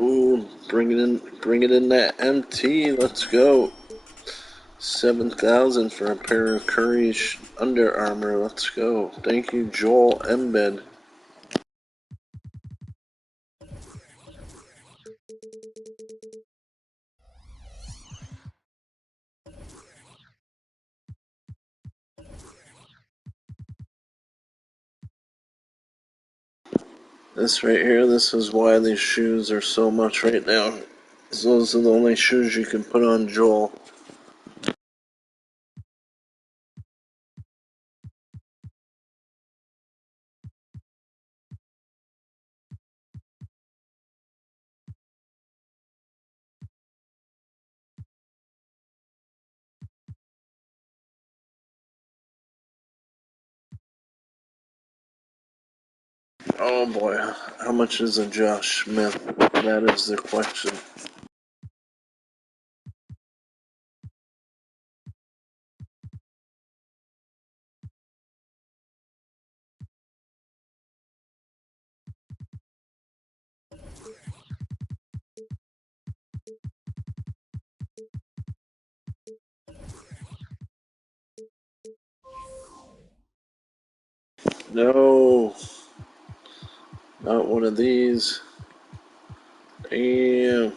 Ooh, bring it in that MT. Let's go. 7,000 for a pair of Curry's Under Armour. Let's go. Thank you, Joel Embed. This right here, this is why these shoes are so much right now. Those are the only shoes you can put on Joel. Oh boy, how much is a Josh Smith? That is the question. No, not one of these. Damn.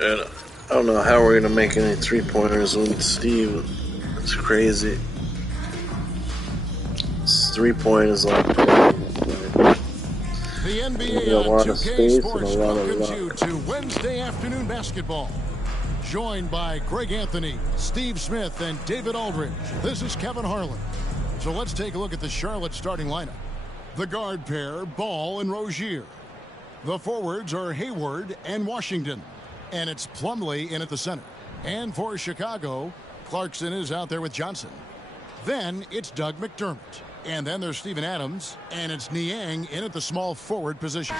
And I don't know how we're gonna make any 3-pointers with Steve. It's crazy. His 3-point is like The a NBA on lot of 2K space and a Sports lot of welcomes you luck. to Wednesday afternoon basketball. Joined by Greg Anthony, Steve Smith, and David Aldridge. This is Kevin Harlan. So let's take a look at the Charlotte starting lineup. The guard pair, Ball and Rozier. The forwards are Hayward and Washington. And it's Plumlee in at the center. And for Chicago, Clarkson is out there with Johnson. Then it's Doug McDermott. And then there's Steven Adams. And it's Niang in at the small forward position.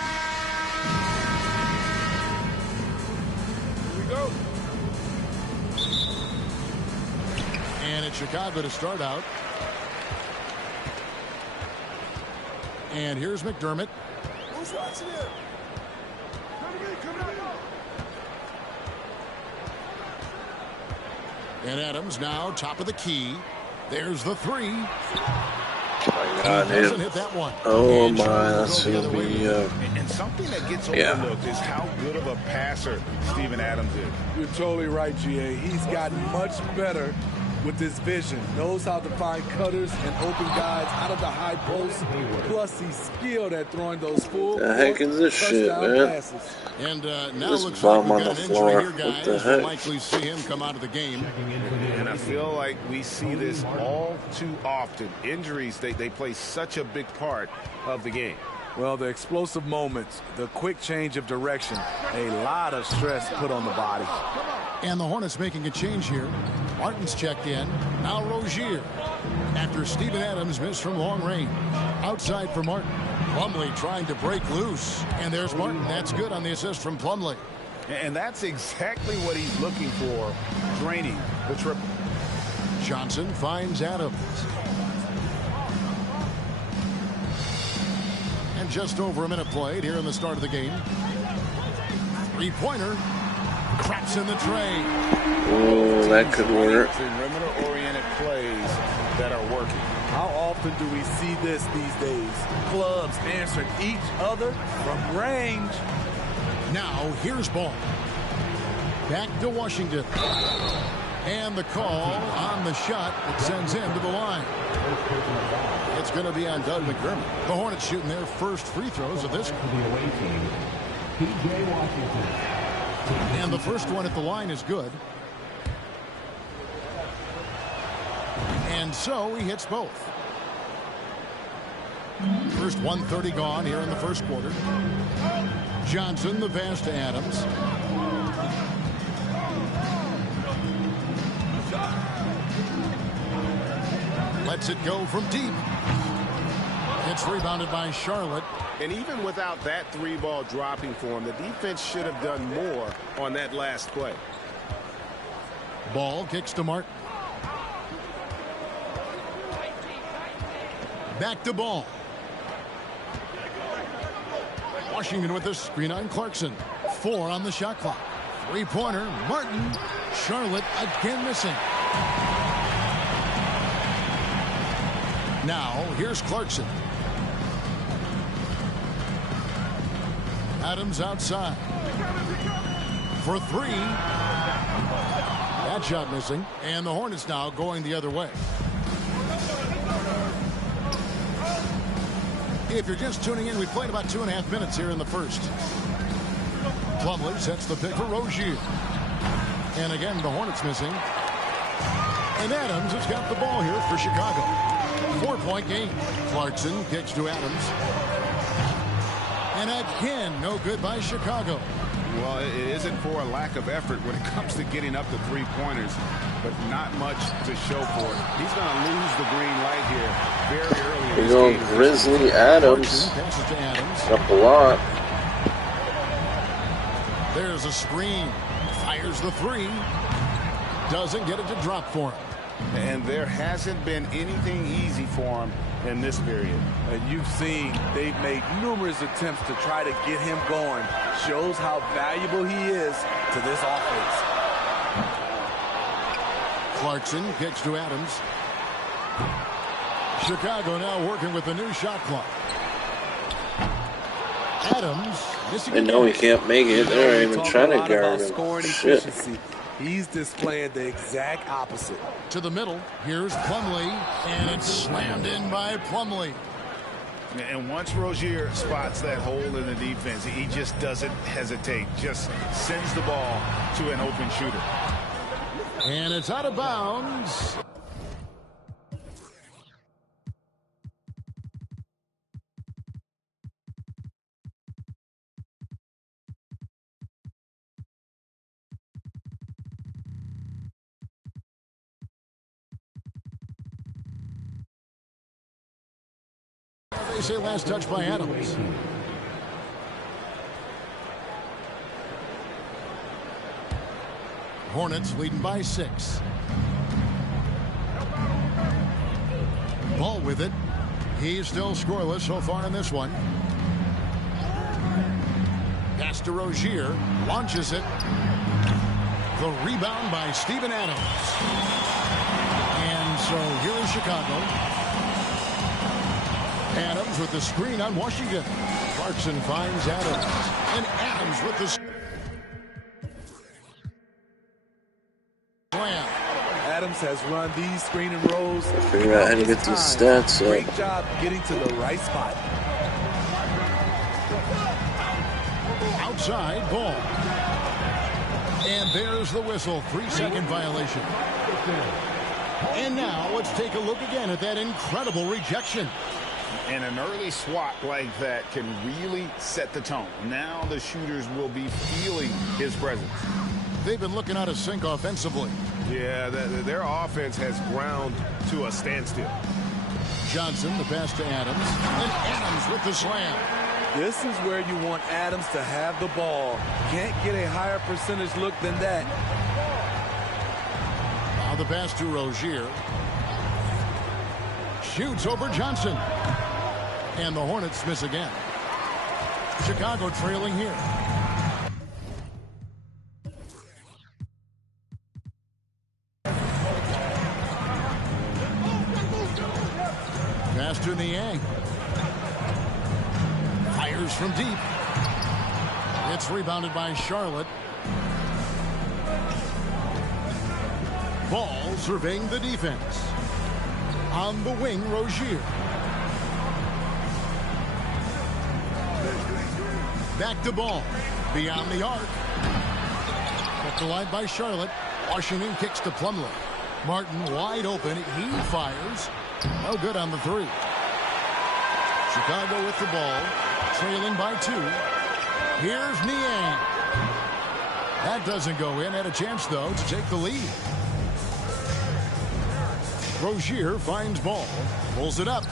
Here we go. And it's Chicago to start out. And here's McDermott. Who's watching it? Come to me, come to me. And Adams now top of the key. There's the three. Oh my God, doesn't hit that one. Oh And my, Charlotte that's will go gonna the other be way. And something that gets overlooked is how good of a passer Steven Adams is. You're totally right, GA. He's gotten much better with his vision. Knows how to find cutters and open guys out of the high post. Plus, he's skilled at throwing those full the heck is this shit, man? passes. And now This looks like bum we've on got the an floor. injury here, What guys. the We'll heck? likely see him come out of the game. And I feel like we see this all too often. Injuries, they play such a big part of the game. Well, the explosive moments, the quick change of direction, a lot of stress put on the body. And the Hornets making a change here. Martin's checked in. Now Rozier. After Steven Adams missed from long range. Outside for Martin. Plumlee trying to break loose. And there's Martin. That's good on the assist from Plumlee. And that's exactly what he's looking for, draining the triple. Johnson finds Adams. And just over a minute played here in the start of the game. Three-pointer. Craps in the tray. Oh, that could work. Perimeter-oriented plays that are working. How often do we see this these days? Clubs answering each other from range. Now, here's Ball. Back to Washington. And the call on the shot that sends him to the line. It's going to be on Doug McDermott. The Hornets shooting their first free throws of this. And the first one at the line is good. And so he hits both. First 1:30 gone here in the first quarter. Johnson, the pass to Adams. Lets it go from deep. It's rebounded by Charlotte. And even without that three ball dropping for him, the defense should have done more on that last play. Ball kicks to Martin. Back to Ball. Washington with the screen on Clarkson. 4 on the shot clock. Three-pointer. Martin. Charlotte again missing. Now, here's Clarkson. Adams outside. For 3. That shot missing. And the Hornets now going the other way. If you're just tuning in, we played about 2.5 minutes here in the first. Plumlee sets the pick for Rozier. And again, the Hornets missing. And Adams has got the ball here for Chicago. 4-point game. Clarkson kicks to Adams. And again, no good by Chicago. Well, it isn't for a lack of effort when it comes to getting up to three-pointers, but not much to show for it. He's going to lose the green light here very early in Big this old game. Grizzly Adams. Passes to Adams. Up a lot. There's a screen. Fires the 3. Doesn't get it to drop for him. And there hasn't been anything easy for him in this period. And you've seen they've made numerous attempts to try to get him going. Shows how valuable he is to this offense. Clarkson kicks to Adams. Chicago now working with the new shot clock. Adams I know he can't make it. They're not even trying to guard him. Scoring Shit. efficiency. He's displaying the exact opposite. To the middle. Here's Plumlee, and it's slammed in by Plumlee. And once Rozier spots that hole in the defense, he just doesn't hesitate. Just sends the ball to an open shooter. And it's out of bounds. They say last touch by Adams. Hornets leading by 6. Ball with it. He's still scoreless so far in this one. Pass to Rozier. Launches it. The rebound by Steven Adams. And so here is Chicago. Adams with the screen on Washington. Clarkson finds Adams. And Adams with the slam. Adams has run these screen and rolls. Figure out how to get these stats up. Great job getting to the right spot. Outside ball. And there's the whistle. 3-second violation. And now let's take a look again at that incredible rejection. And an early swat like that can really set the tone. Now the shooters will be feeling his presence. They've been looking out of sync offensively. Yeah, their offense has ground to a standstill. Johnson, the pass to Adams. And Adams with the slam. This is where you want Adams to have the ball. Can't get a higher percentage look than that. Now the pass to Rozier. Shoots over Johnson. And the Hornets miss again. Chicago trailing here. Pass to Niang. Fires from deep. It's rebounded by Charlotte. Ball surveying the defense. On the wing, Rozier. Back to ball. Beyond the arc. Kept alive by Charlotte. Washington kicks to Plumlee. Martin wide open. He fires. No good on the 3. Chicago with the ball. Trailing by 2. Here's Niang. That doesn't go in. Had a chance, though, to take the lead. Rozier finds ball. Pulls it up.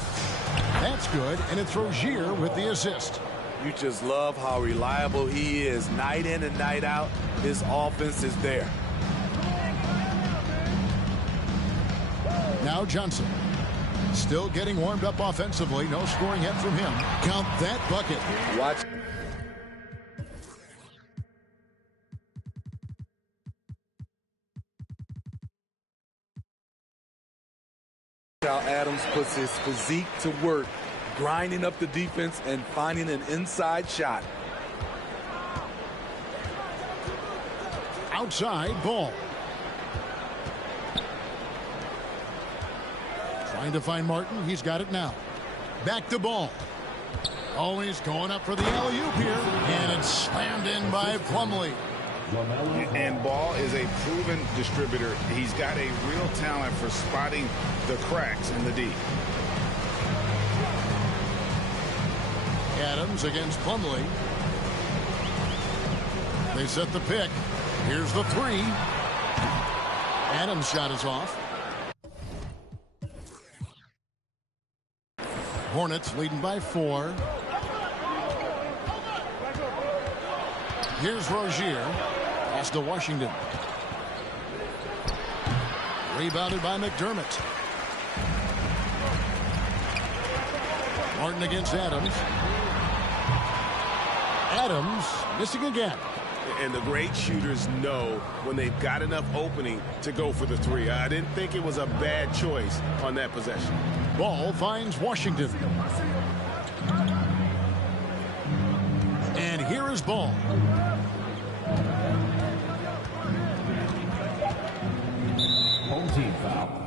That's good, and it's Rozier with the assist. You just love how reliable he is. Night in and night out, his offense is there. Now Johnson. Still getting warmed up offensively. No scoring yet from him. Count that bucket. Watch. How Adams puts his physique to work, grinding up the defense and finding an inside shot. Outside ball. Trying to find Martin. He's got it now. Back to ball. Oh, he's going up for the alley-oop here. And it's slammed in by Plumlee. And Ball is a proven distributor. He's got a real talent for spotting the cracks in the D. Adams against Plumlee. They set the pick. Here's the 3. Adams' shot is off. Hornets leading by 4. Here's Rozier. Pass to Washington. Rebounded by McDermott. Martin against Adams. Adams missing again. And the great shooters know when they've got enough opening to go for the 3. I didn't think it was a bad choice on that possession. Ball finds Washington. And here is Here's ball. Home team foul.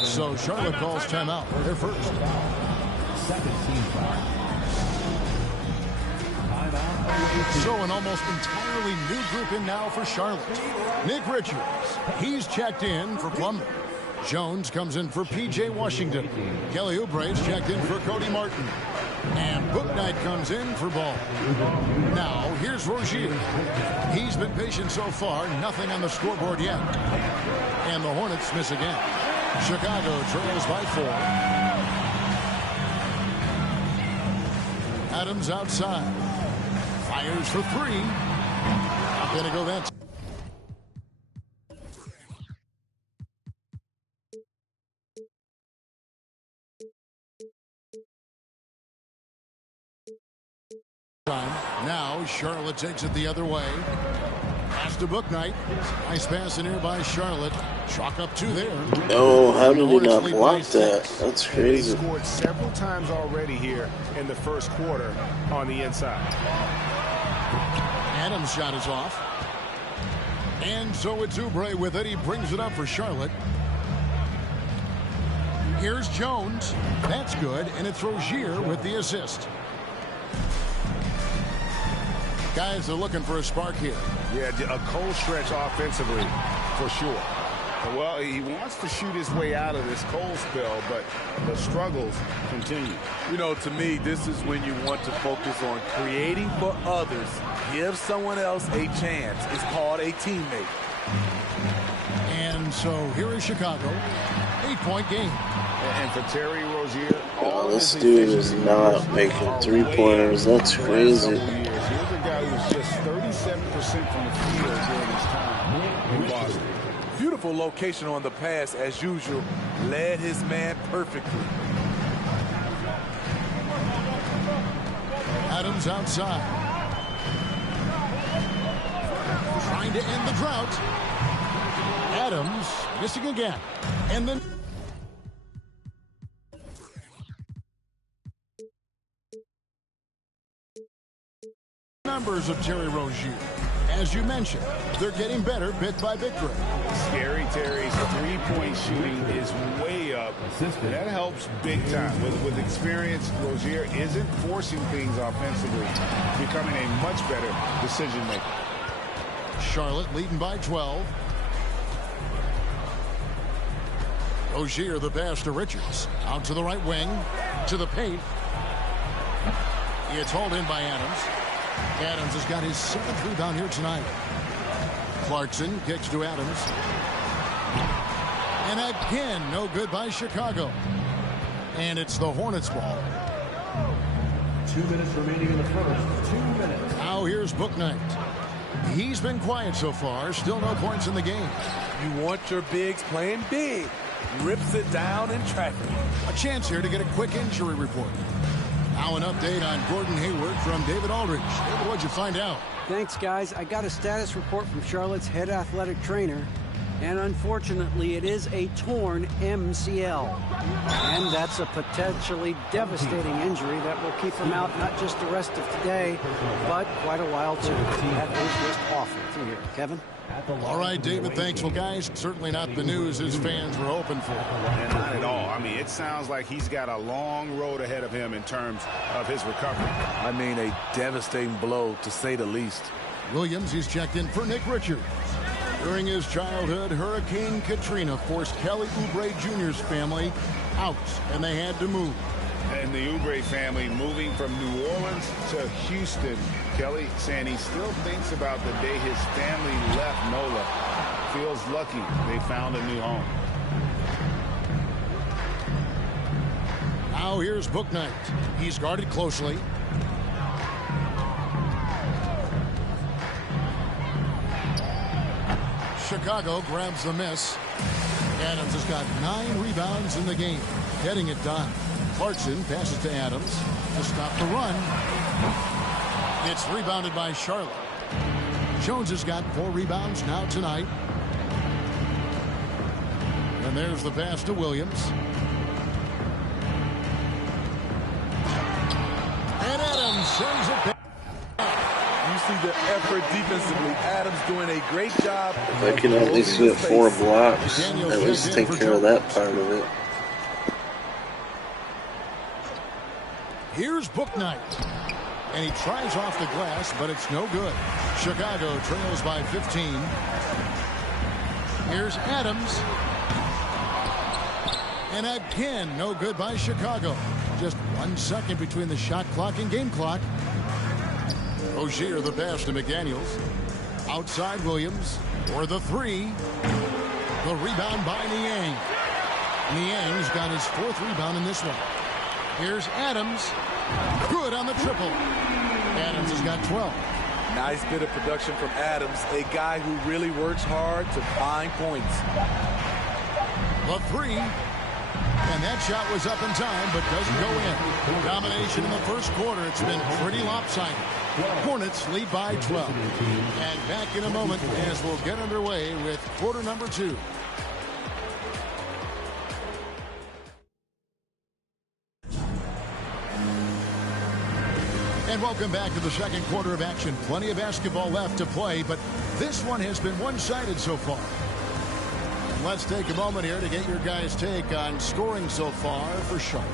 So Charlotte calls timeout. Their first. Second team foul. Timeout. So an almost entirely new group in now for Charlotte. Nick Richards, he's checked in for Plummer. Jones comes in for P.J. Washington. Kelly Oubre's checked in for Cody Martin. And Booknight comes in for Ball. Now, here's Rozier. He's been patient so far, nothing on the scoreboard yet. And the Hornets miss again. Chicago trails by 4. Adams outside. Fires for 3. Gonna go that. Now Charlotte takes it the other way. Pass to Booknight. Nice pass in here by Charlotte. Chalk up 2 there. Oh, how did he not block that? That's crazy. He scored several times already here in the first quarter on the inside. Adams' shot is off. And so it's Oubre with it. He brings it up for Charlotte. Here's Jones. That's good. And it's Rozier with the assist. Guys are looking for a spark here. Yeah, a cold stretch offensively for sure. Well, he wants to shoot his way out of this cold spell, but the struggles continue. You know, to me, this is when you want to focus on creating for others. Give someone else a chance. It's called a teammate. And so here is Chicago. 8-point game. And for Terry Rozier, Oh, this dude is not making 3-pointers. That's crazy. Here's a guy who's just 37% from the field during his time in Boston. Beautiful location on the pass, as usual. Led his man perfectly. Adams outside. Trying to end the drought. Adams missing again. And then numbers of Terry Rozier. As you mentioned, they're getting better bit by bit. Scary Terry's three-point shooting is way up. That helps big time. With experience, Rozier isn't forcing things offensively, becoming a much better decision maker. Charlotte leading by 12. Rozier the pass to Richards. Out to the right wing. To the paint. It's hauled in by Adams. Adams has got his 7th rebound here tonight. Clarkson kicks to Adams. And again, no good by Chicago. And it's the Hornets ball. 2 minutes remaining in the first. 2 minutes. Now here's Bouknight. He's been quiet so far. Still no points in the game. You want your bigs playing big. Rips it down in traffic. A chance here to get a quick injury report. Now an update on Gordon Hayward from David Aldridge. David, what'd you find out? Thanks, guys. I got a status report from Charlotte's head athletic trainer. And unfortunately, it is a torn MCL. And that's a potentially devastating injury that will keep him out not just the rest of today, but quite a while, too. That is just awful to hear. Kevin? All right, David, thanks. Well, guys, certainly not the news his fans were hoping for. And not at all. I mean, it sounds like he's got a long road ahead of him in terms of his recovery. I mean, a devastating blow, to say the least. Williams is checked in for Nick Richards. During his childhood, Hurricane Katrina forced Kelly Oubre Jr.'s family out, and they had to move. And the Oubre family moving from New Orleans to Houston. Kelly saying he still thinks about the day his family left NOLA. Feels lucky they found a new home. Now here's Bouknight. He's guarded closely. Chicago grabs the miss. Adams has got 9 rebounds in the game, getting it done. Clarkson passes to Adams to stop the run. It's rebounded by Charlotte. Jones has got 4 rebounds now tonight. And there's the pass to Williams. And Adams sends it back. You see the effort defensively. Adams doing a great job. If I can at least get 4 blocks, at least take care of that part of it. Here's Bouknight. And he tries off the glass, but it's no good. Chicago trails by 15. Here's Adams. And again, no good by Chicago. Just 1 second between the shot clock and game clock. Rozier the pass to McDaniels. Outside Williams for the 3. The rebound by Niang. Niang's got his 4th rebound in this one. Here's Adams. Good on the triple. Adams has got 12. Nice bit of production from Adams, a guy who really works hard to find points. The 3. And that shot was up in time, but doesn't go in. Domination in the first quarter. It's been pretty lopsided. Hornets lead by 12. And back in a moment as we'll get underway with quarter number 2. And welcome back to the second quarter of action. Plenty of basketball left to play, but this one has been one-sided so far. And let's take a moment here to get your guys' take on scoring so far for Charlotte.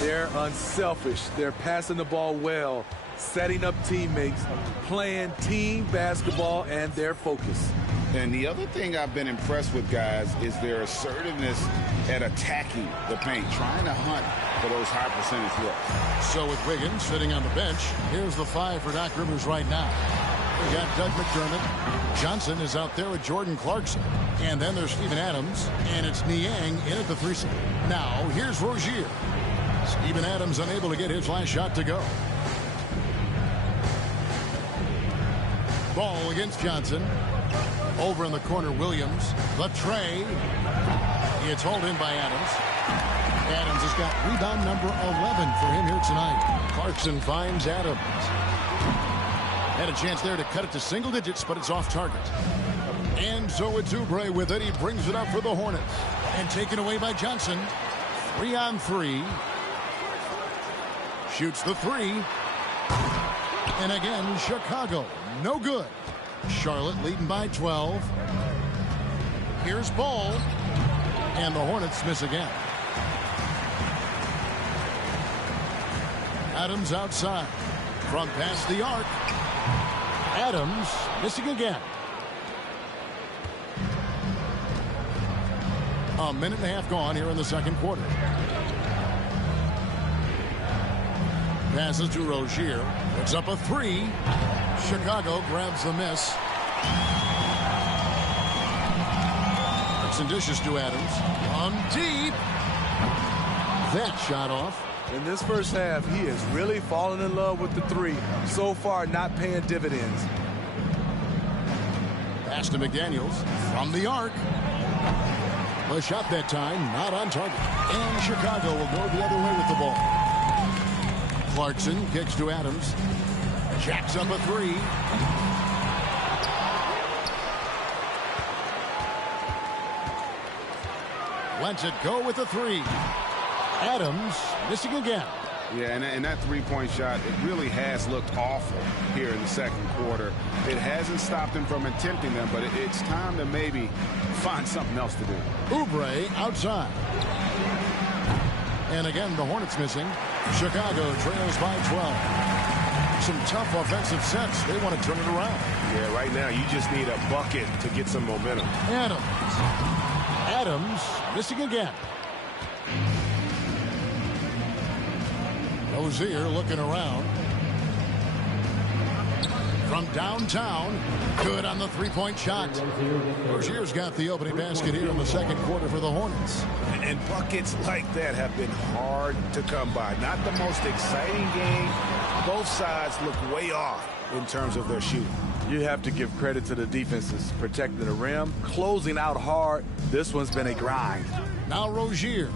They're unselfish. They're passing the ball well, setting up teammates, playing team basketball, and their focus. And the other thing I've been impressed with, guys, is their assertiveness at attacking the paint, trying to hunt for those high percentage looks. So with Wiggins sitting on the bench, here's the 5 for Doc Rivers right now. We got Doug McDermott. Johnson is out there with Jordan Clarkson. And then there's Steven Adams. And it's Niang in at the 3. Now here's Rozier. Steven Adams unable to get his last shot to go. Ball against Johnson. Over in the corner, Williams. The tray. It's hauled in by Adams. Adams has got rebound number 11 for him here tonight. Clarkson finds Adams. Had a chance there to cut it to single digits, but it's off target. And so it's Oubre with it. He brings it up for the Hornets. And taken away by Johnson. 3 on 3. Shoots the 3. And again, Chicago. No good. Charlotte leading by 12. Here's Ball. And the Hornets miss again. Adams outside. From past the arc. Adams missing again. A minute and a half gone here in the second quarter. Passes to Rozier. Puts up a 3. Chicago grabs the miss. It's and dishes to Adams. From deep. That shot off. In this first half, he has really fallen in love with the three. So far, not paying dividends. Pass to McDaniels from the arc. The shot that time, not on target. And Chicago will go the other way with the ball. Clarkson kicks to Adams. Jacks up a three. Lets it go with the three. Adams missing again. Yeah, and that three-point shot, it really has looked awful here in the second quarter. It hasn't stopped him from attempting them, but it's time to maybe find something else to do. Oubre outside. And again, the Hornets missing. Chicago trails by 12. Some tough offensive sets. They want to turn it around. Yeah, right now you just need a bucket to get some momentum. Adams missing again. Rozier looking around. From downtown. Good on the three-point shot. Rozier's got the opening basket here in the second quarter for the Hornets. And buckets like that have been hard to come by. Not the most exciting game. Both sides look way off in terms of their shooting. You have to give credit to the defenses. Protecting the rim, closing out hard. This one's been a grind. Now Rozier.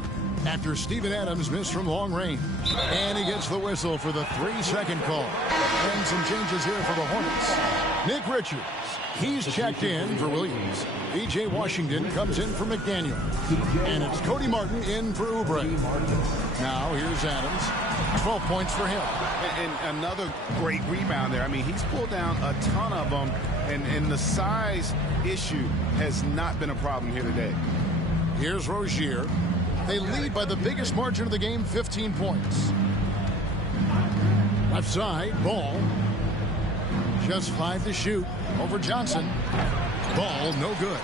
After Steven Adams missed from long range. And he gets the whistle for the 3-second call. And some changes here for the Hornets. Nick Richards, he's checked in for Williams. B.J. Washington comes in for McDaniel. And it's Cody Martin in for Oubre. Now here's Adams. 12 points for him. And another great rebound there. I mean, he's pulled down a ton of them. And the size issue has not been a problem here today. Here's Rozier. They lead by the biggest margin of the game, 15 points. Left side, Ball. Just 5 to shoot over Johnson. Ball, no good.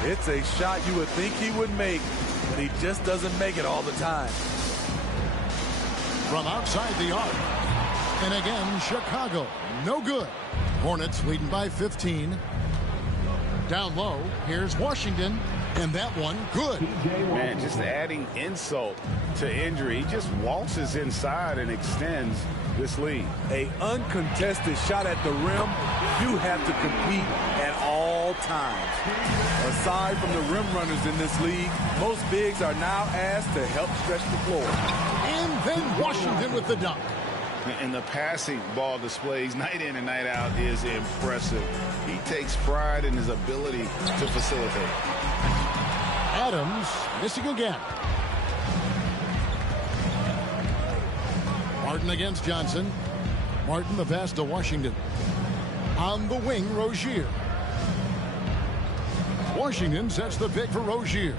It's a shot you would think he would make, but he just doesn't make it all the time. From outside the arc. And again, Chicago, no good. Hornets leading by 15. Down low, here's Washington. And that one, good. Man, just adding insult to injury. He just waltzes inside and extends this lead. A uncontested shot at the rim, you have to compete at all times. Aside from the rim runners in this league, most bigs are now asked to help stretch the floor. And then Washington with the dunk. And the passing ball displays night in and night out is impressive. He takes pride in his ability to facilitate. Adams missing again. Martin against Johnson. Martin the pass to Washington. On the wing, Rozier. Washington sets the pick for Rozier.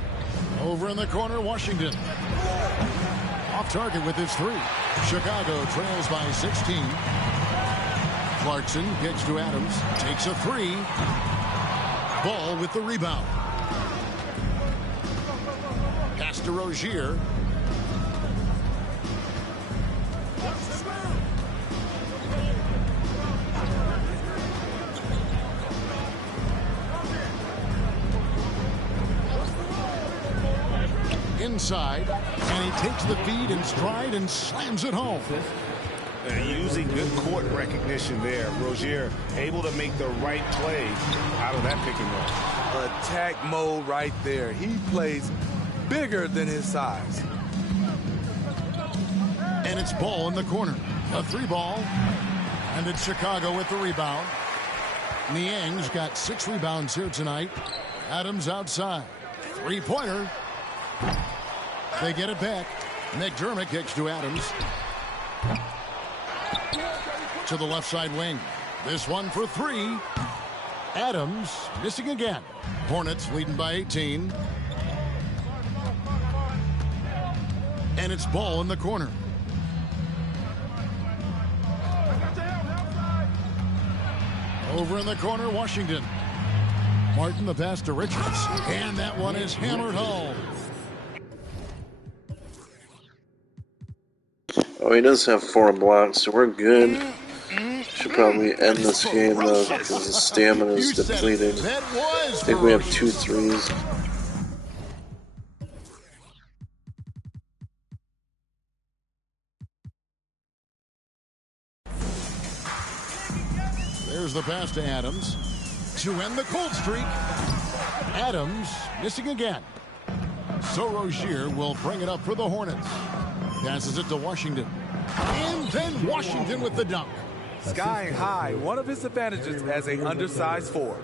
Over in the corner, Washington. Off target with his three. Chicago trails by 16. Clarkson kicks to Adams. Takes a three. Ball with the rebound. Pass to Rozier. Inside, and he takes the feed in stride and slams it home. Using good court recognition there. Rozier able to make the right play out of that pick and roll. Attack mode right there. He plays bigger than his size. And it's Ball in the corner. A three ball. And it's Chicago with the rebound. Niang's got 6 rebounds here tonight. Adams outside. Three-pointer. They get it back. McDermott kicks to Adams. To the left side wing. This one for 3. Adams missing again. Hornets leading by 18. And it's Ball in the corner. Over in the corner, Washington. Martin the pass to Richards. And that one is hammered home. Oh, he does have 4 blocks, so we're good. Should probably end this game though, because his stamina is depleted. I think we have 2 threes. Here's the pass to Adams to end the cold streak. Adams missing again. So Rozier will bring it up for the Hornets. Passes it to Washington. And then Washington with the dunk. Skying high, one of his advantages as an undersized forward.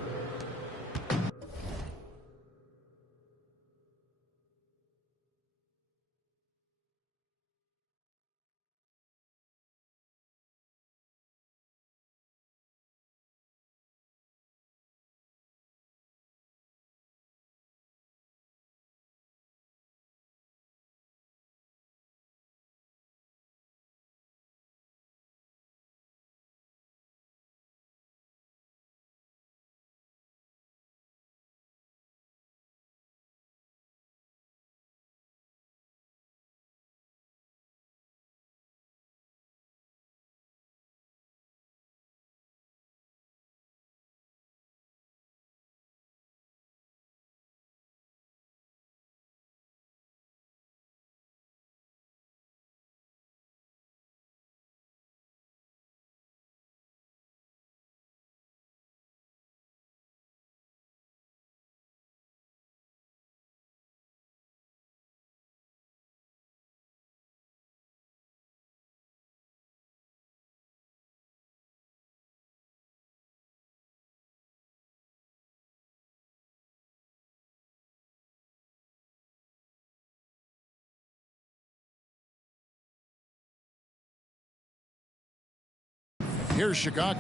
Here's Chicago.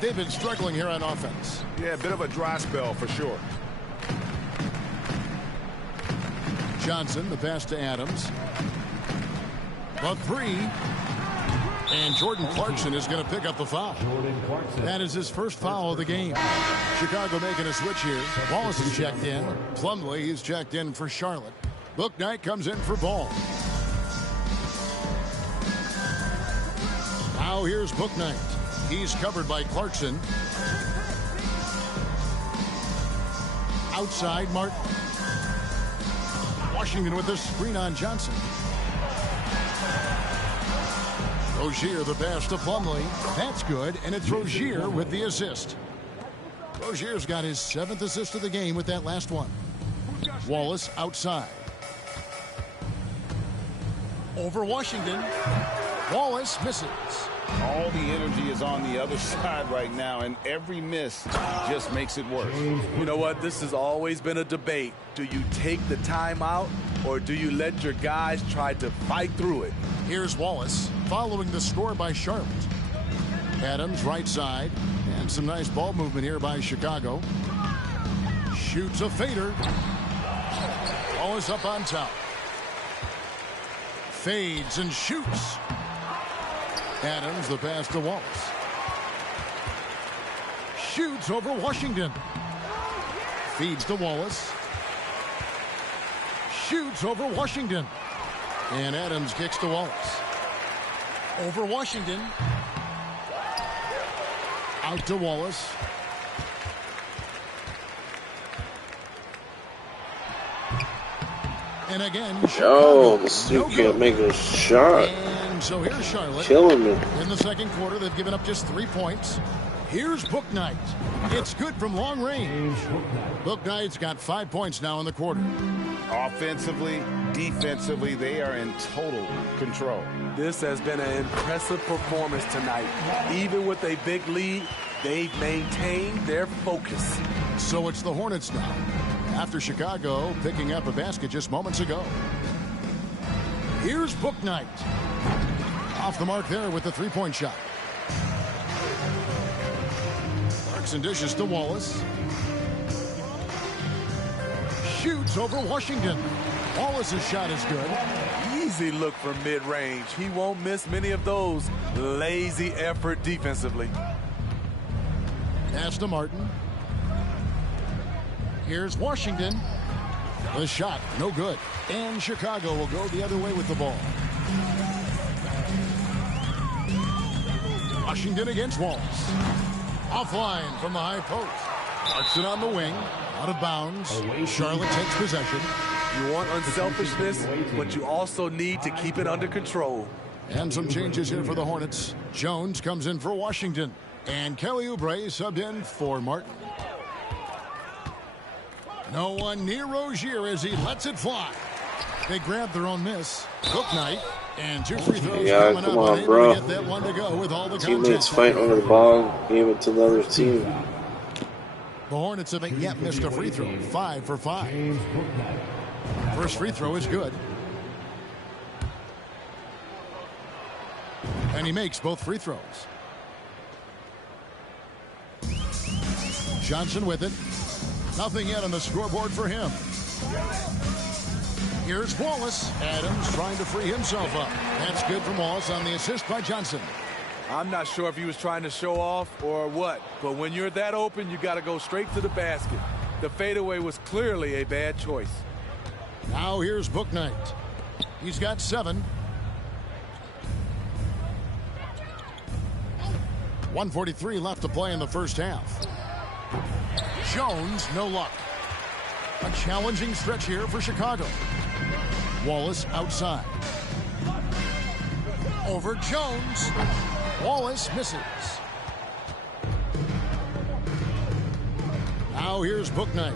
They've been struggling here on offense. Yeah, a bit of a dry spell for sure. Johnson, the pass to Adams. A three. And Jordan Clarkson is going to pick up the foul. That is his first foul of the game. Chicago making a switch here. Wallace is checked in. Plumlee is checked in for Charlotte. Bouknight comes in for Ball. Now here's Bouknight. He's covered by Clarkson. Outside, Martin. Washington with the screen on Johnson. Rozier the pass to Plumlee. That's good, and it's Rozier with the assist. Rozier's got his 7th assist of the game with that last one. Wallace outside. Over Washington. Wallace misses. All the energy is on the other side right now, and every miss just makes it worse. You know what? This has always been a debate. Do you take the timeout, or do you let your guys try to fight through it? Here's Wallace following the score by Charlotte. Adams right side, and some nice ball movement here by Chicago. Shoots a fader. Wallace up on top. Fades and shoots. Adams the pass to Wallace. Shoots over Washington. Feeds to Wallace. Shoots over Washington. And Adams kicks to Wallace. Over Washington. Out to Wallace. And again, Oh, this dude can't make a shot. And so here's Charlotte. Killing me. In the second quarter, they've given up just 3 points. Here's Bouknight. It's good from long range. Bouknight's got 5 points now in the quarter. Offensively, defensively, they are in total control. This has been an impressive performance tonight. Even with a big lead, they've maintained their focus. So it's the Hornets now, after Chicago picking up a basket just moments ago. Here's Bouknight. Off the mark there with the three-point shot. Clarkson dishes to Wallace. Shoots over Washington. Wallace's shot is good. Easy look from mid-range. He won't miss many of those. Lazy effort defensively. Pass to Martin. Here's Washington. The shot, no good. And Chicago will go the other way with the ball. Washington against Wallace. Offline from the high post. Clarkson on the wing. Out of bounds. Charlotte takes possession. You want unselfishness, but you also need to keep it under control. And some changes here for the Hornets. Jones comes in for Washington. And Kelly Oubre subbed in for Martin. No one near Rozier as he lets it fly. They grab their own miss. Bouknight. And 2 free throws coming come up. on, Unable bro. to get that one to go with all the Teammates contact. fighting over the ball, gave it to the other team. The Hornets haven't yet missed a free throw. 5 for 5. First free throw is good. And he makes both free throws. Johnson with it. Nothing yet on the scoreboard for him. Here's Wallace. Adams trying to free himself up. That's good from Wallace on the assist by Johnson. I'm not sure if he was trying to show off or what, but when you're that open, you got to go straight to the basket. The fadeaway was clearly a bad choice. Now here's Bouknight. He's got 7. 1:43 left to play in the first half. Jones, no luck. A challenging stretch here for Chicago. Wallace outside. Over Jones. Wallace misses. Now here's Bouknight.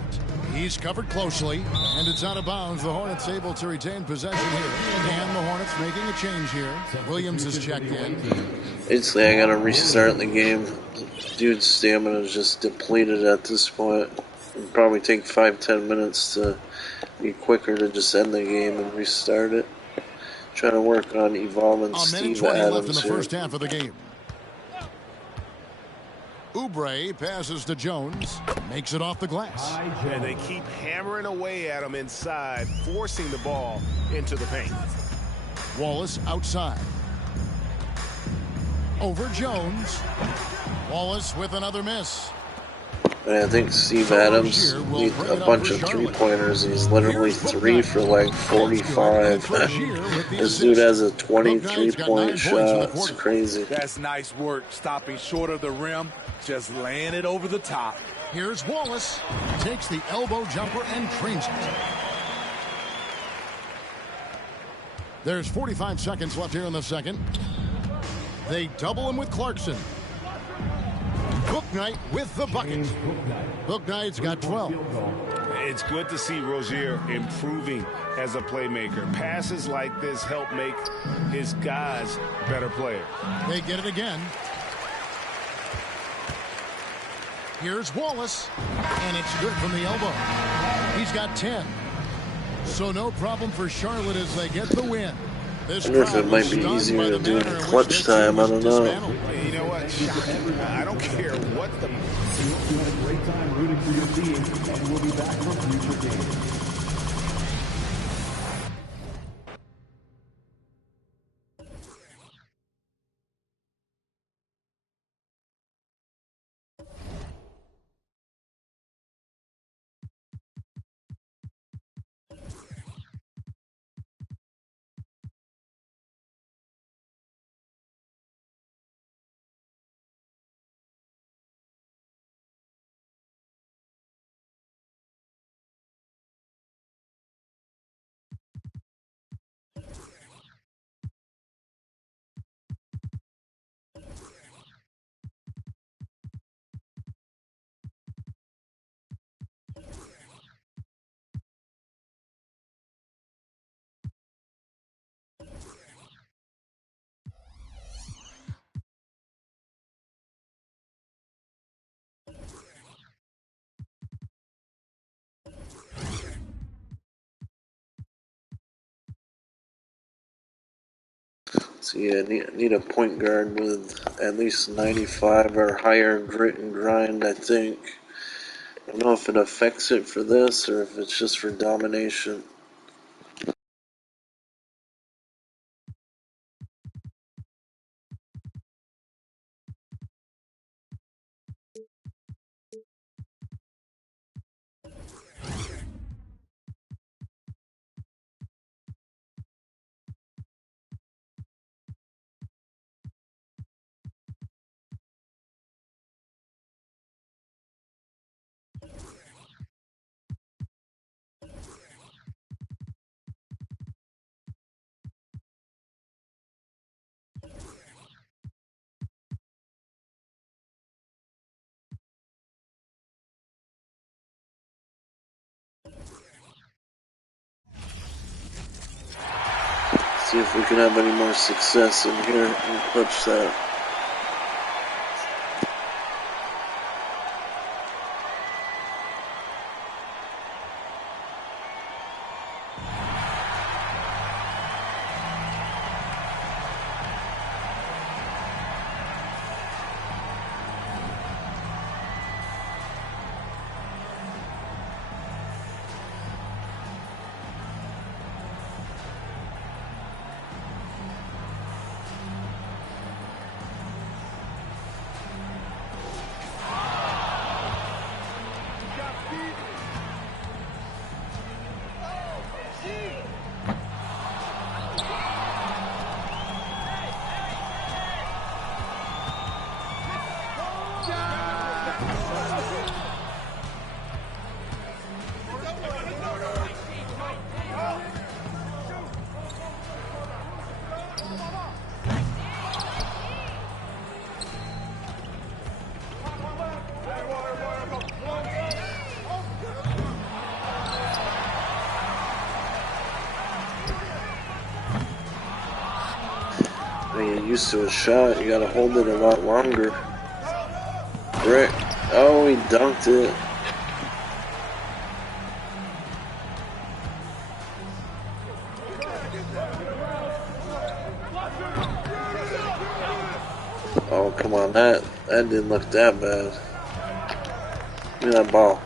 He's covered closely, and it's out of bounds. The Hornets able to retain possession here. And the Hornets making a change here. Williams is checked in. Basically, I gotta restart the game. Dude's stamina is just depleted at this point. It'd probably take 5-10 minutes to be quicker to just end the game and restart it. Trying to work on evolving Steve 20 Adams left in the here. first half of the game. Oubre passes to Jones. Makes it off the glass. And they keep hammering away at him inside, forcing the ball into the paint. Wallace outside. Over Jones. Wallace with another miss. And I think Steve Adams needs a bunch of three-pointers. He's literally 3 for like 45. This dude has a 23-point shot. It's crazy. That's nice work, stopping short of the rim, just laying it over the top. Here's Wallace. Takes the elbow jumper and drains it. There's 45 seconds left here in the second. They double him with Clarkson. Bouknight with the bucket. Bouknight's got 12. It's good to see Rozier improving as a playmaker. Passes like this help make his guys better players. They get it again. Here's Wallace, and it's good from the elbow. He's got 10. So no problem for Charlotte as they get the win. I wonder if it might be easier to do in clutch time. I don't know. You know what? I don't care what the... You had a great time rooting for your team, and we'll be back for future games. So yeah, I need a point guard with at least 95 or higher grit and grind, I think. I don't know if it affects it for this or if it's just for domination. See if we can have any more success in here and clutch that. When you're used to a shot, you gotta hold it a lot longer. Right. Oh, he dunked it. Oh, come on, that didn't look that bad. Give me that ball.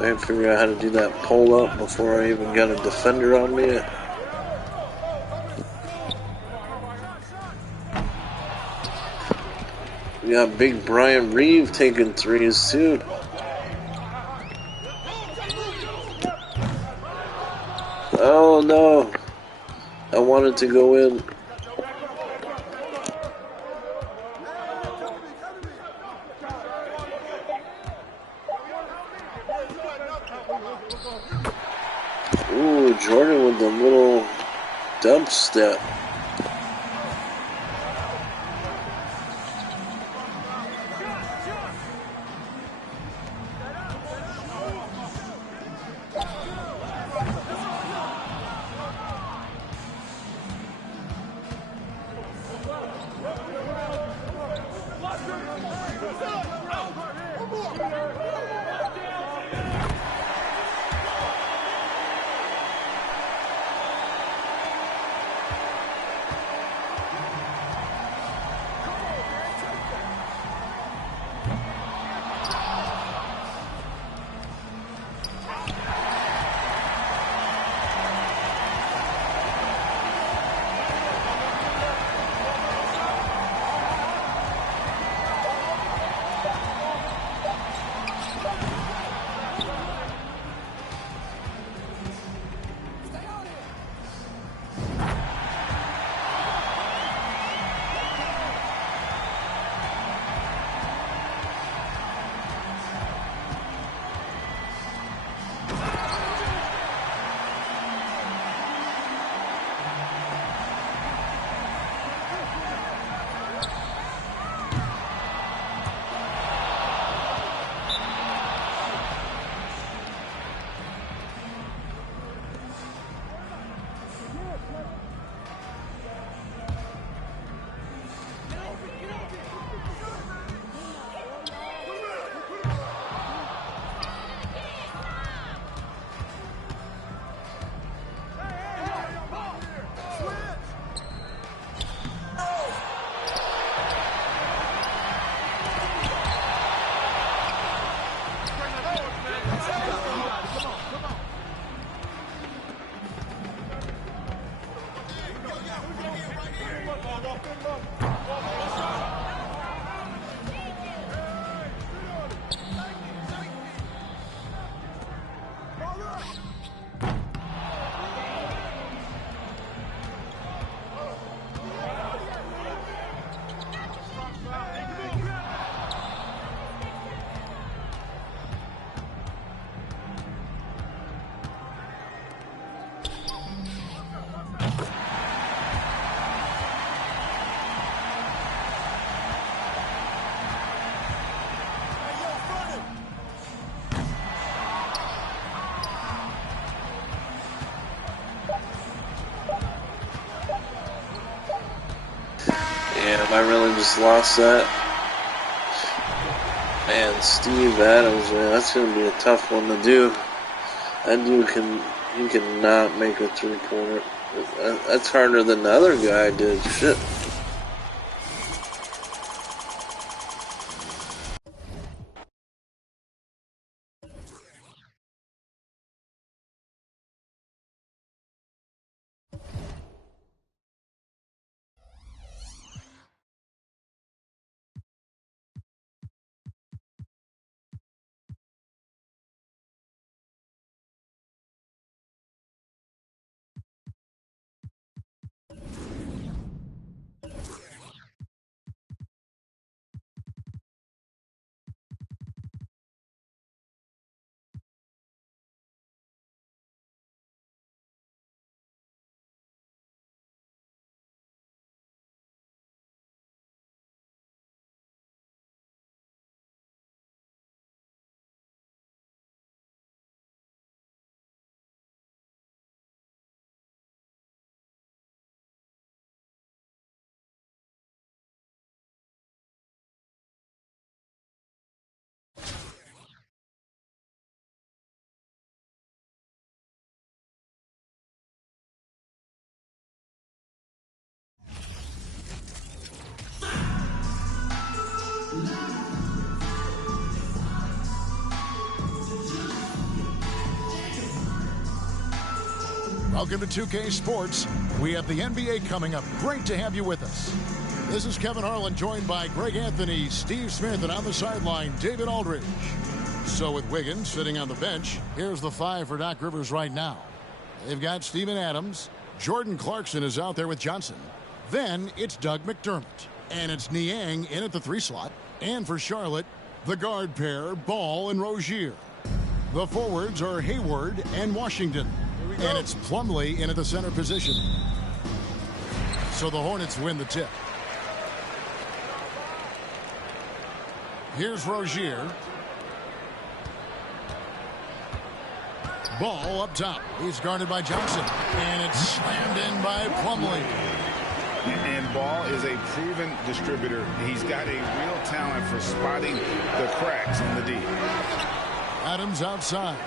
I didn't figure out how to do that pull up before I even got a defender on me. We got big Brian Reeve taking threes too. Oh no, I wanted to go in. Ooh, Jordan with the little dump step. Damn, I really just lost that. Man, Steve Adams, man, that's going to be a tough one to do. That dude he cannot make a three-pointer. That's harder than the other guy did. Shit. Welcome to 2K Sports. We have the NBA coming up. Great to have you with us. This is Kevin Harlan, joined by Greg Anthony, Steve Smith, and on the sideline, David Aldridge. So with Wiggins sitting on the bench, here's the five for Doc Rivers right now. They've got Steven Adams. Jordan Clarkson is out there with Johnson. Then it's Doug McDermott. And it's Niang in at the 3 slot. And for Charlotte, the guard pair, Ball and Rozier. The forwards are Hayward and Washington. And it's Plumlee in at the center position. So the Hornets win the tip. Here's Rozier. Ball up top. He's guarded by Johnson. And it's slammed in by Plumlee. And Ball is a proven distributor. He's got a real talent for spotting the cracks in the D. Adams outside.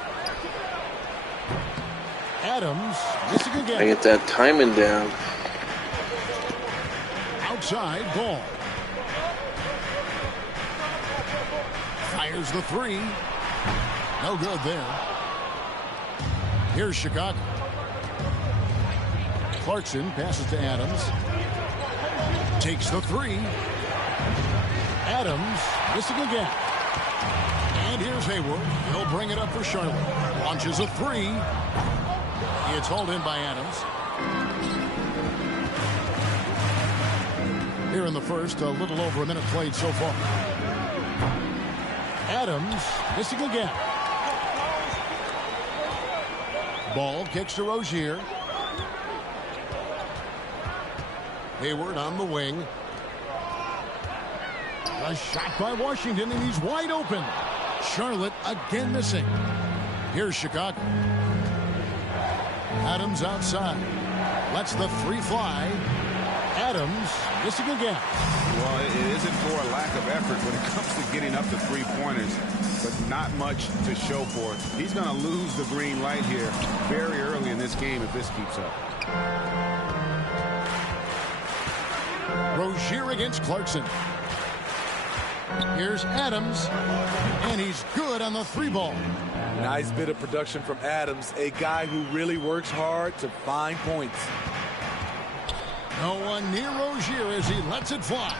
Adams missing again. I get that timing down. Outside, Ball. Fires the 3. No good there. Here's Chicago. Clarkson passes to Adams. Takes the 3. Adams missing again. And here's Hayward. He'll bring it up for Charlotte. Launches a 3. It's hauled in by Adams. Here in the first, a little over a minute played so far. Adams missing again. Ball kicks to Rozier. Hayward on the wing. A shot by Washington, and he's wide open. Charlotte again missing. Here's Chicago. Adams outside. Lets the 3 fly. Adams missing again. Well, it isn't for a lack of effort when it comes to getting up to 3-pointers, but not much to show for it. He's going to lose the green light here very early in this game if this keeps up. Rozier against Clarkson. Here's Adams, and he's good on the 3 ball. Nice bit of production from Adams, a guy who really works hard to find points. No one near Rozier as he lets it fly.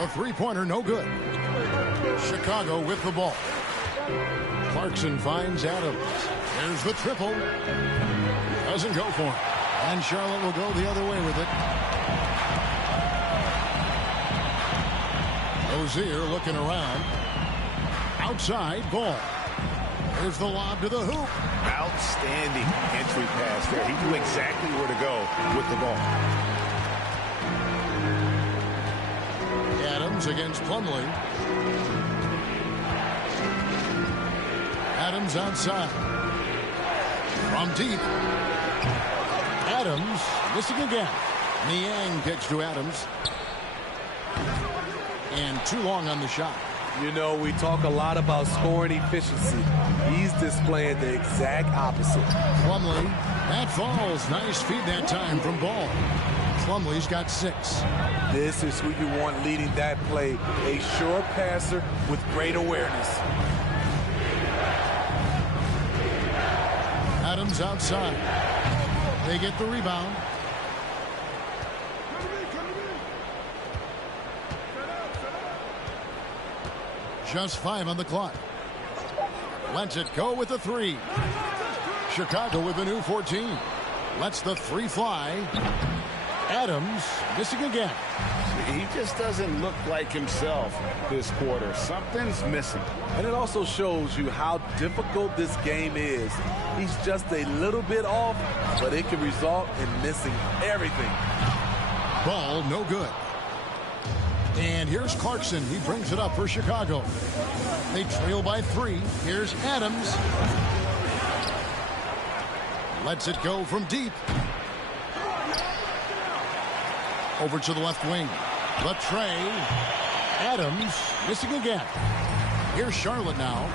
The 3-pointer no good. Chicago with the ball. Clarkson finds Adams. There's the triple. Doesn't go for it. And Charlotte will go the other way with it. Rozier looking around. Outside, Ball. There's the lob to the hoop. Outstanding entry pass there. He knew exactly where to go with the ball. Adams against Plumlee. Adams outside. From deep. Adams missing again. Niang kicks to Adams. And too long on the shot. You know, we talk a lot about scoring efficiency. He's displaying the exact opposite. Plumlee, that falls. Nice feed that time from Ball. Plumlee's got 6. This is who you want leading that play. A sure passer with great awareness. Adams outside. They get the rebound. Just 5 on the clock. Lets it go with the 3. Chicago with a new 14. Lets the 3 fly. Adams missing again. He just doesn't look like himself this quarter. Something's missing. And it also shows you how difficult this game is. He's just a little bit off, but it can result in missing everything. Ball no good. And here's Clarkson. He brings it up for Chicago. They trail by 3. Here's Adams. Lets it go from deep. Over to the left wing. The tray. Adams missing again. Here's Charlotte now.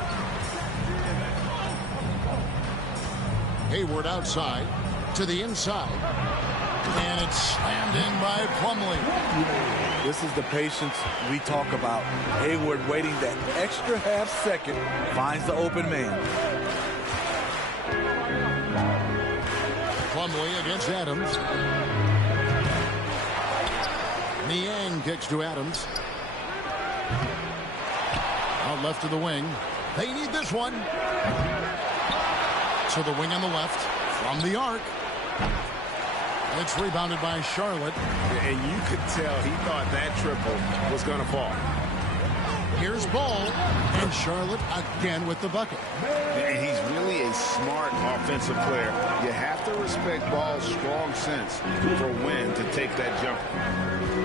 Hayward outside to the inside. And it's slammed in by Plumlee. This is the patience we talk about. Hayward waiting that extra half second, finds the open man. Plumlee against Adams. Niang kicks to Adams. Out left to the wing. They need this one. To the wing on the left. From the arc. It's rebounded by Charlotte. And you could tell he thought that triple was going to fall. Here's Ball. And Charlotte again with the bucket. And he's really a smart offensive player. You have to respect Ball's strong sense for when to take that jumper.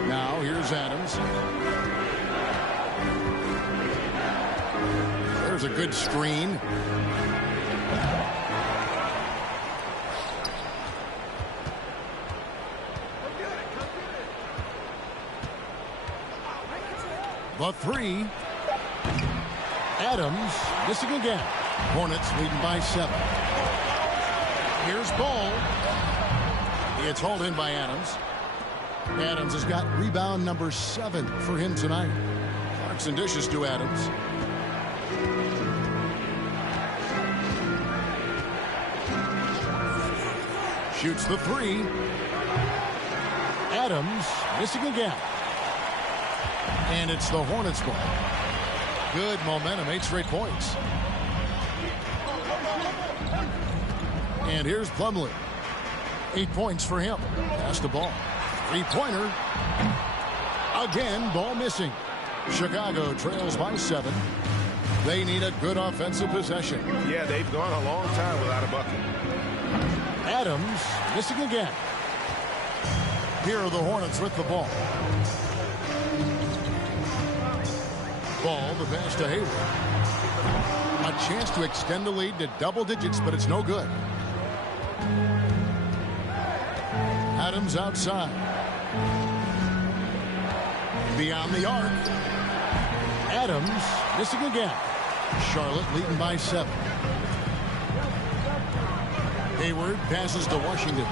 Now here's Adams. There's a good screen. The 3. Adams missing again. Hornets leading by 7. Here's Ball. It's hauled in by Adams. Adams has got rebound number 7 for him tonight. Clarkson dishes to Adams. Shoots the 3. Adams missing again. And it's the Hornets ball. Good momentum, 8 straight points. And here's Plumlee. 8 points for him. Pass the ball. 3-pointer. Again, ball missing. Chicago trails by 7. They need a good offensive possession. Yeah, they've gone a long time without a bucket. Adams missing again. Here are the Hornets with the ball. Ball, the pass to Hayward. A chance to extend the lead to double digits, but it's no good. Adams outside. Beyond the arc. Adams missing again. Charlotte leading by 7. Hayward passes to Washington.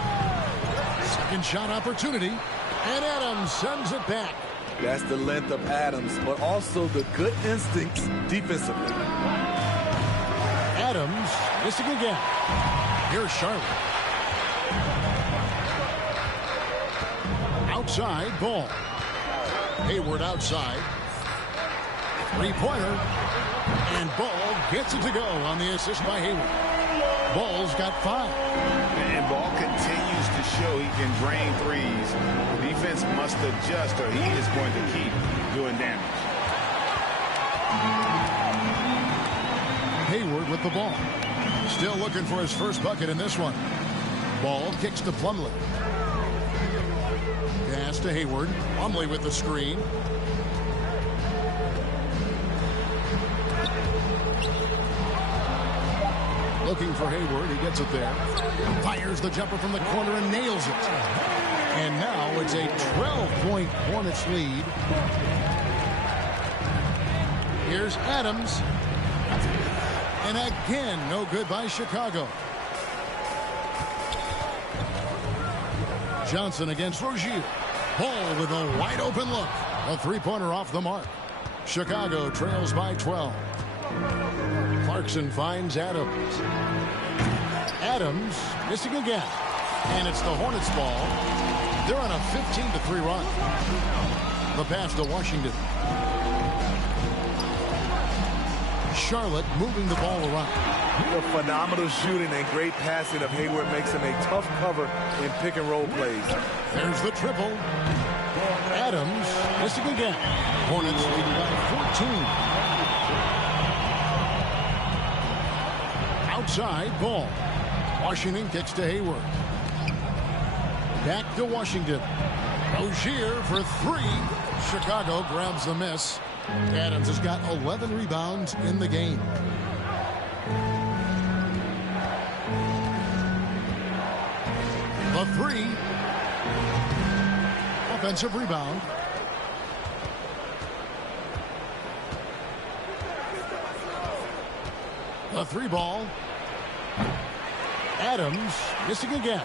Second shot opportunity. And Adams sends it back. That's the length of Adams, but also the good instincts defensively. Adams missing again. Here's Charlotte. Outside, Ball. Hayward outside. 3-pointer. And Ball gets it to go on the assist by Hayward. Ball's got 5. And Ball continues to show he can drain threes. The defense must adjust or he is going to keep doing damage. Hayward with the ball. Still looking for his first bucket in this one. Ball kicks to Plumlee. Pass to Hayward. Plumlee with the screen. Looking for Hayward. He gets it there. Fires the jumper from the corner and nails it. And now it's a 12-point Hornets lead. Here's Adams. And again, no good by Chicago. Johnson against Rozier. Ball with a wide open look. A three-pointer off the mark. Chicago trails by 12. Clarkson finds Adams. Adams missing again. And it's the Hornets ball. They're on a 15-3 run. The pass to Washington. Charlotte moving the ball around. The phenomenal shooting and great passing of Hayward makes him a tough cover in pick and roll plays. There's the triple. Adams missing again. Hornets leading by 14. Outside ball. Washington kicks to Hayward. Back to Washington. Rozier for three. Chicago grabs the miss. Adams has got 11 rebounds in the game. The three. Offensive rebound. The three ball. Adams missing again.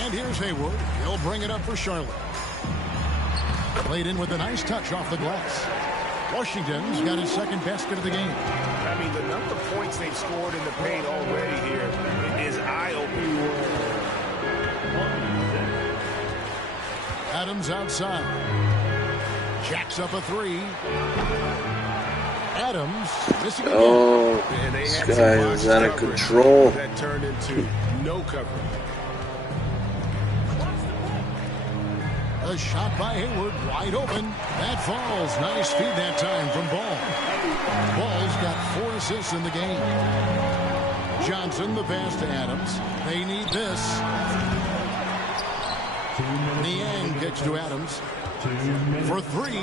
And here's Hayward. He'll bring it up for Charlotte. Played in with a nice touch off the glass. Washington's got his second basket of the game. I mean, the number of points they've scored in the paint already here is eye-opening. Adams outside. Jacks up a three. Adams missing again. Oh, this guy is out of control. That turned into no coverage. A shot by Hayward, wide open. That falls. Nice feed that time from Ball. Ball's got 4 assists in the game. Johnson, the pass to Adams. They need this. Niang kicks to Adams. For three.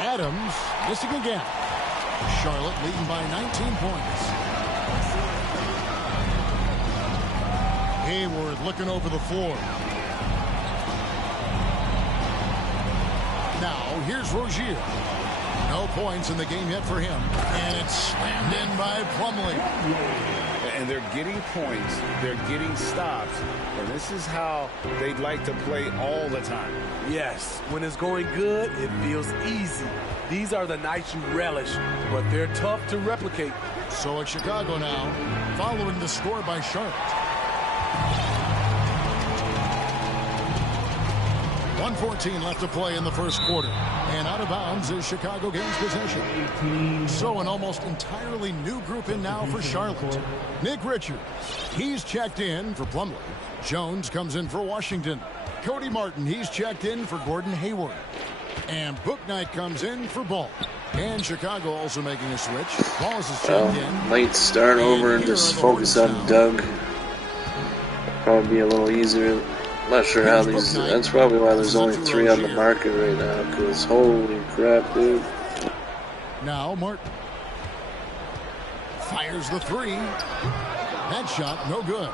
Adams missing again. Charlotte leading by 19 points. Hayward looking over the floor. Now, here's Rozier. No points in the game yet for him. And it's slammed in by Plumlee. And they're getting points. They're getting stops. And this is how they'd like to play all the time. Yes, when it's going good, it feels easy. These are the nights you relish, but they're tough to replicate. So it's Chicago now, following the score by Charlotte. 1:14 left to play in the first quarter. And out of bounds is Chicago gains possession. So an almost entirely new group in now for Charlotte. Nick Richards, he's checked in for Plumlee. Jones comes in for Washington. Cody Martin, he's checked in for Gordon Hayward. And Bouknight comes in for Ball. And Chicago also making a switch. Balls is checked in. Might start over and just focus on Doug. Probably be a little easier. I'm not sure how these. That's probably why there's only 3 on the market right now. Because holy crap, dude. Now Martin fires the three. That shot no good.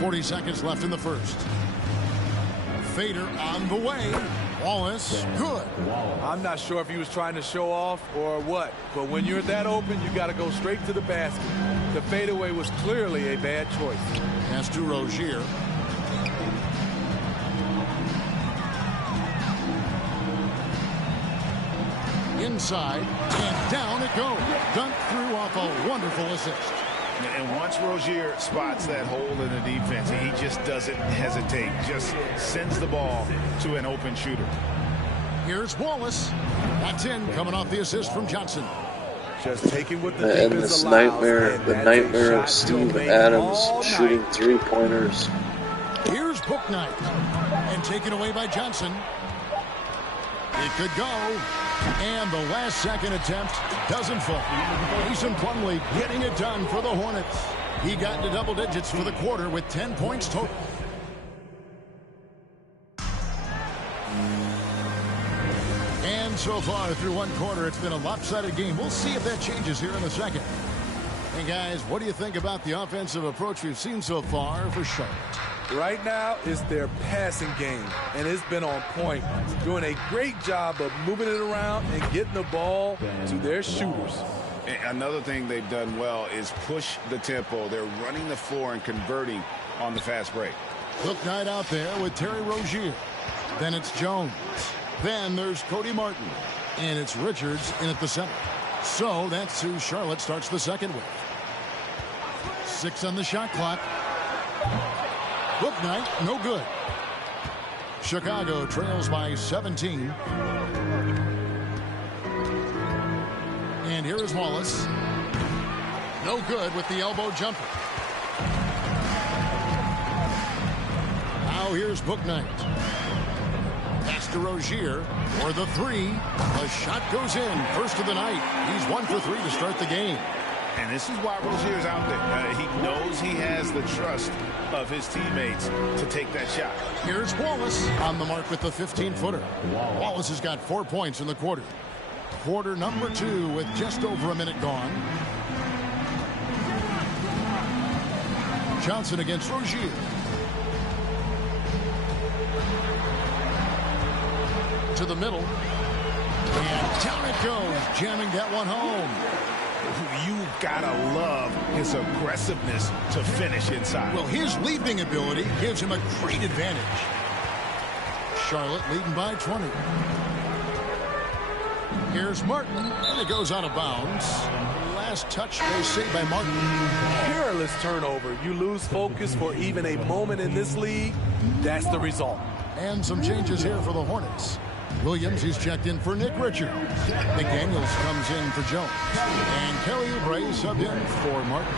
40 seconds left in the first. Fader on the way. Wallace, good. I'm not sure if he was trying to show off or what, but when you're that open, you got to go straight to the basket. The fadeaway was clearly a bad choice. Pass to Rozier. Inside, and down it goes. Dunked through off a wonderful assist. And once Rozier spots that hole in the defense, he just doesn't hesitate. Just sends the ball to an open shooter. Here's Wallace. That's in, coming off the assist from Johnson. Just taking what the And this nightmare, the nightmare of Steve Adams shooting 3-pointers. Here's Bouknight. And taken away by Johnson. It could go. And the last second attempt doesn't fall. Mason Plumlee getting it done for the Hornets. He got into double digits for the quarter with 10 points total. And so far through one quarter, it's been a lopsided game. We'll see if that changes here in the second. Hey guys, what do you think about the offensive approach we've seen so far for Charlotte? Right now, it's their passing game, and it's been on point, doing a great job of moving it around and getting the ball to their shooters. Another thing they've done well is push the tempo. They're running the floor and converting on the fast break. Hook night out there with Terry Rozier. Then it's Jones. Then there's Cody Martin. And it's Richards in at the center. So that's who Charlotte starts the second with. 6 on the shot clock. Hook night, no good. Chicago trails by 17. And here is Wallace. No good with the elbow jumper. Now here's Book Knight. Pass to Rozier for the 3. The shot goes in. First of the night. He's 1 for 3 to start the game. And this is why Rozier's out there. He knows he has the trust of his teammates to take that shot. Here's Wallace on the mark with the 15-footer. Wallace has got 4 points in the quarter. Quarter number 2 with just over a minute gone. Johnson against Rozier. To the middle. And down it goes, jamming that one home. You gotta love his aggressiveness to finish inside. Well, his leaping ability gives him a great advantage. Charlotte leading by 20. Here's Martin, and it goes out of bounds. Last touch, they say, by Martin. Careless turnover. You lose focus for even a moment in this league. That's the result. And some changes here for the Hornets. Williams is checked in for Nick Richards. McDaniels comes in for Jones. And Kelly Oubre subbed in for Martin.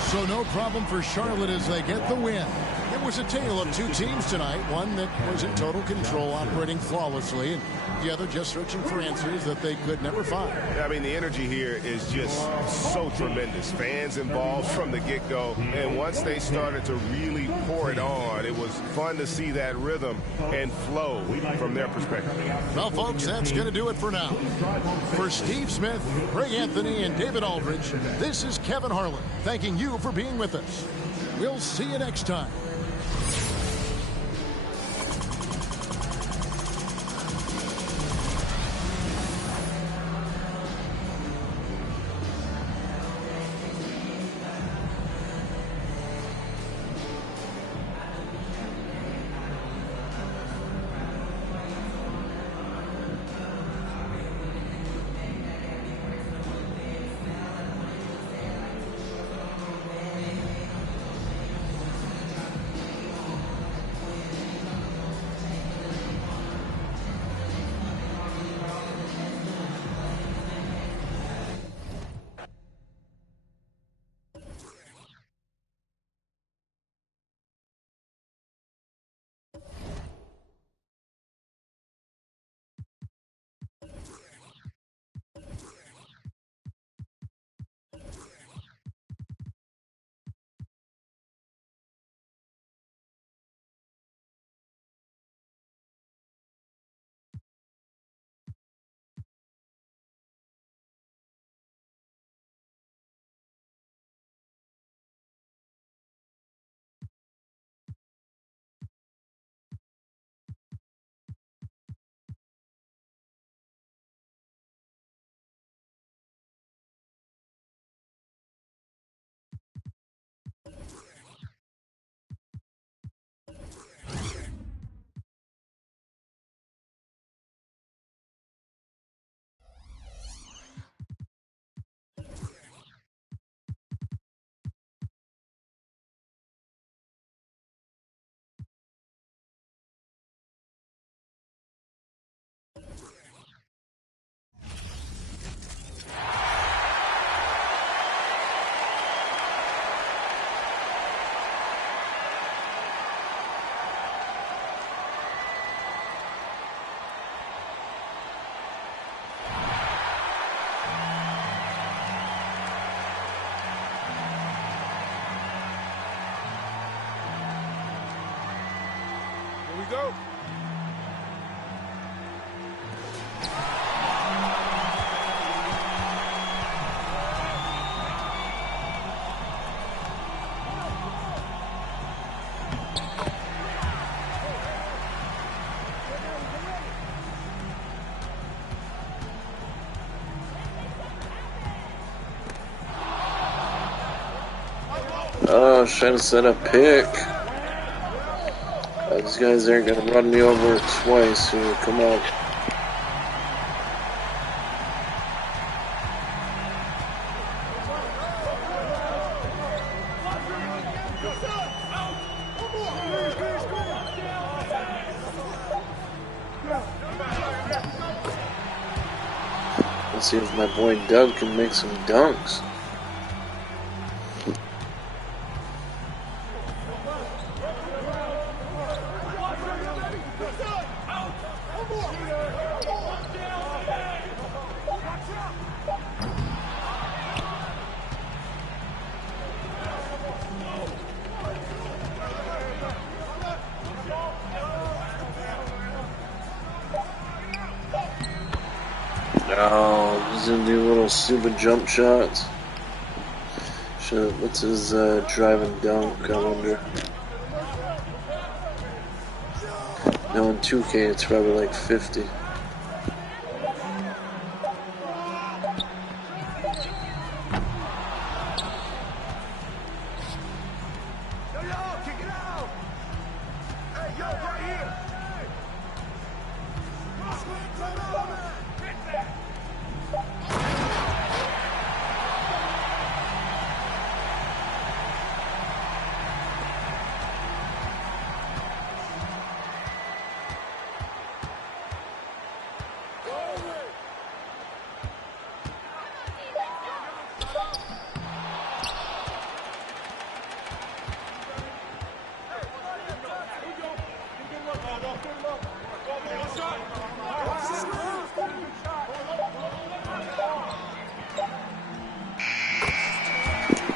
So no problem for Charlotte as they get the win. It was a tale of 2 teams tonight. One that was in total control, operating flawlessly, and the other just searching for answers that they could never find. I mean, the energy here is just so tremendous. Fans involved from the get-go, and once they started to really pour it on, it was fun to see that rhythm and flow from their perspective. Well, folks, that's going to do it for now. For Steve Smith, Greg Anthony, and David Aldridge, this is Kevin Harlan, thanking you for being with us. We'll see you next time. Go. was trying to set a pick. These guys aren't going to run me over twice here. Come on. Let's see if my boy Doug can make some dunks. Oh, he's gonna do little stupid jump shots. What's his driving dunk, I wonder? No, in 2K it's probably like 50.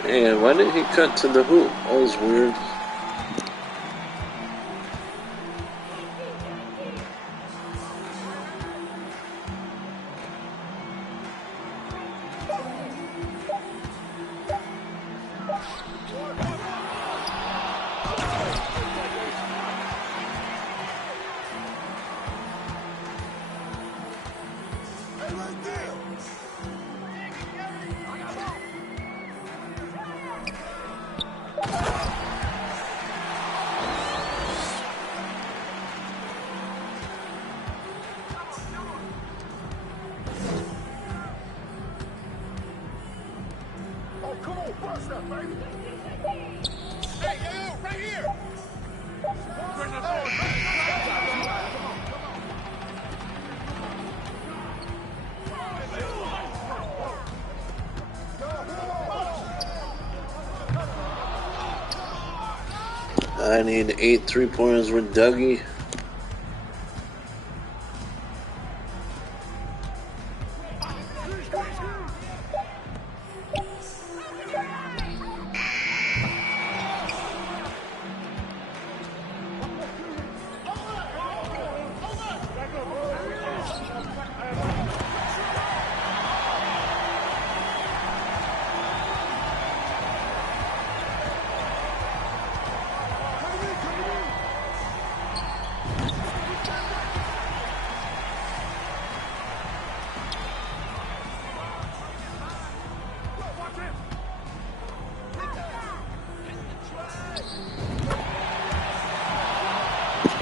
Man, why did he cut to the hoop? That was weird. I need 8 3-pointers with Dougie.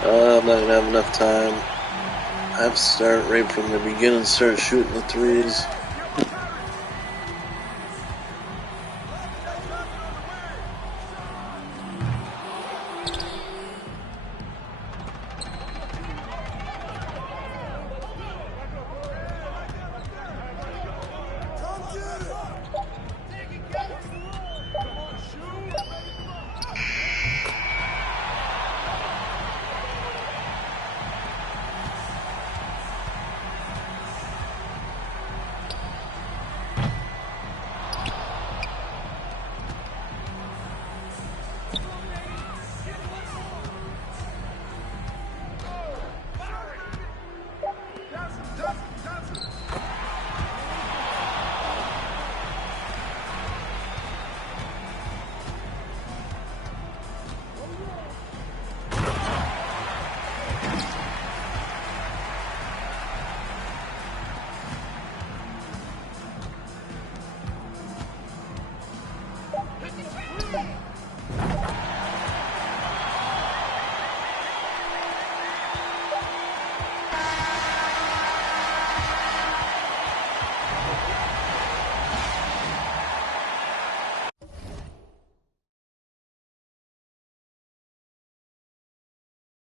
I'm not gonna have enough time. I have to start right from the beginning, start shooting the threes.